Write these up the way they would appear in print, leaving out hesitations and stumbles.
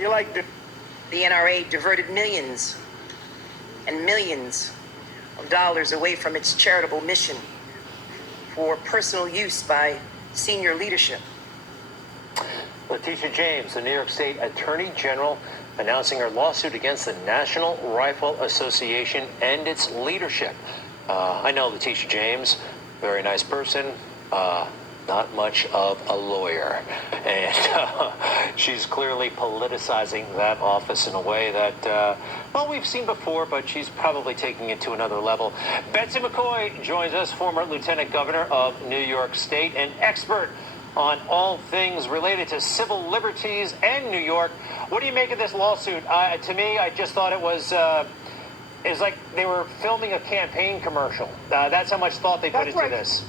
The NRA diverted millions and millions of dollars away from its charitable mission for personal use by senior leadership. Letitia James, the New York State Attorney General, announcing her lawsuit against the National Rifle Association and its leadership. I know Letitia James, very nice person, not much of a lawyer. And she's clearly politicizing that office in a way that, well, we've seen before, but she's probably taking it to another level. Betsy McCaughey joins us, former Lieutenant Governor of New York State, an expert on all things related to civil liberties and New York. What do you make of this lawsuit? To me, I just thought it was like they were filming a campaign commercial. That's how much thought they put into this.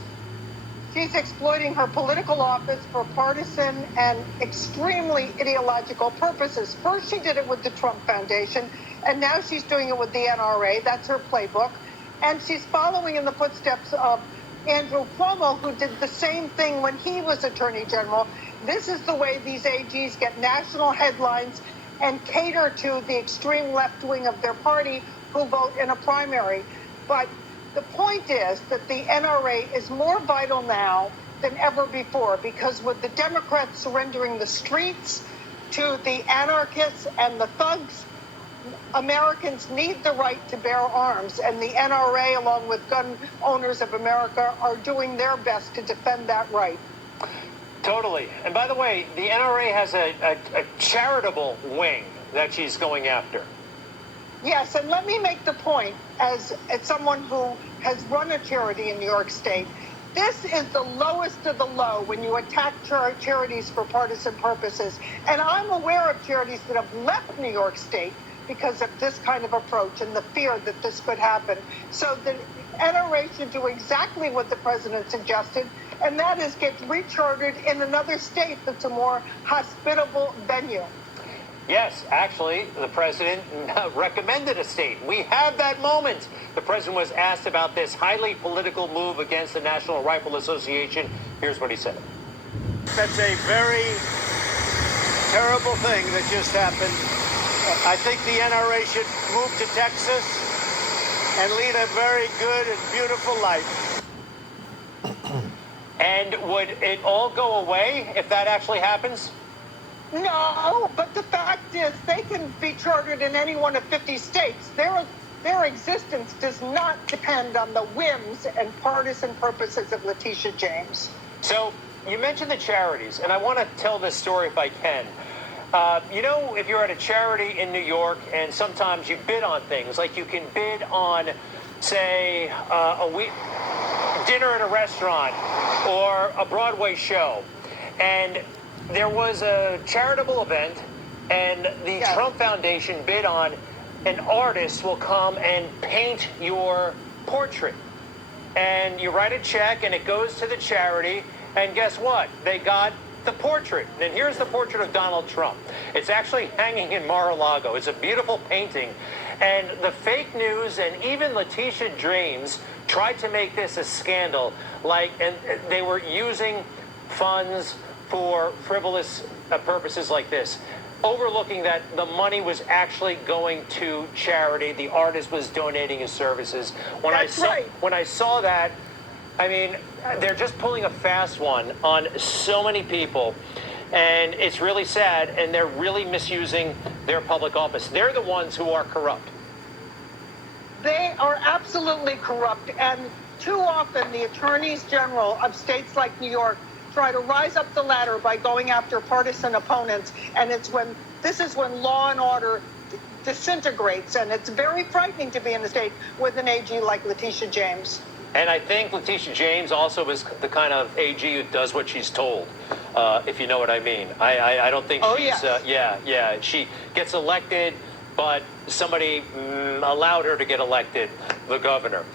She's exploiting her political office for partisan and extremely ideological purposes. First, she did it with the Trump Foundation, and now she's doing it with the NRA. That's her playbook. And she's following in the footsteps of Andrew Cuomo, who did the same thing when he was Attorney General. This is the way these AGs get national headlines and cater to the extreme left wing of their party who vote in a primary. But the point is that the NRA is more vital now than ever before, because with the Democrats surrendering the streets to the anarchists and the thugs, Americans need the right to bear arms, and the NRA, along with Gun Owners of America, are doing their best to defend that right. Totally. And by the way, the NRA has a charitable wing that she's going after. Yes, and let me make the point, as someone who has run a charity in New York State, this is the lowest of the low when you attack charities for partisan purposes. And I'm aware of charities that have left New York State because of this kind of approach and the fear that this could happen. So the NRA should do exactly what the president suggested, and that is get rechartered in another state that's a more hospitable venue. Yes, actually, the president recommended a state. We have that moment. The president was asked about this highly political move against the National Rifle Association. Here's what he said. That's a very terrible thing that just happened. I think the NRA should move to Texas and lead a very good and beautiful life. And would it all go away if that actually happens? No, but the fact is they can be chartered in any one of 50 states. Their existence does not depend on the whims and partisan purposes of Letitia James. So you mentioned the charities, and I want to tell this story if I can. You know, if you're at a charity in New York and sometimes you bid on things, like you can bid on, say, dinner at a restaurant or a Broadway show. And there was a charitable event, and the Trump Foundation bid on an artist will come and paint your portrait. And you write a check, and it goes to the charity, and guess what? They got the portrait. And here's the portrait of Donald Trump. It's actually hanging in Mar-a-Lago. It's a beautiful painting. And the fake news and even Letitia James tried to make this a scandal, and they were using funds for frivolous purposes like this, overlooking that the money was actually going to charity. The artist was donating his services. When I saw that, I mean, they're just pulling a fast one on so many people, and it's really sad, and they're really misusing their public office. They're the ones who are corrupt. They are absolutely corrupt, and too often the attorneys general of states like New York try to rise up the ladder by going after partisan opponents, and this is when law and order disintegrates, and it's very frightening to be in a state with an AG like Letitia James. And I think Letitia James also is the kind of AG who does what she's told, if you know what I mean. I don't think she's, she gets elected, but somebody allowed her to get elected, the governor.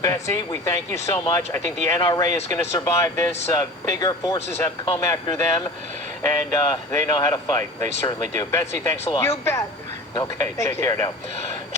Betsy, we thank you so much. I think the NRA is going to survive this. Bigger forces have come after them, and they know how to fight. They certainly do. Betsy, thanks a lot. You bet. Okay, take care now.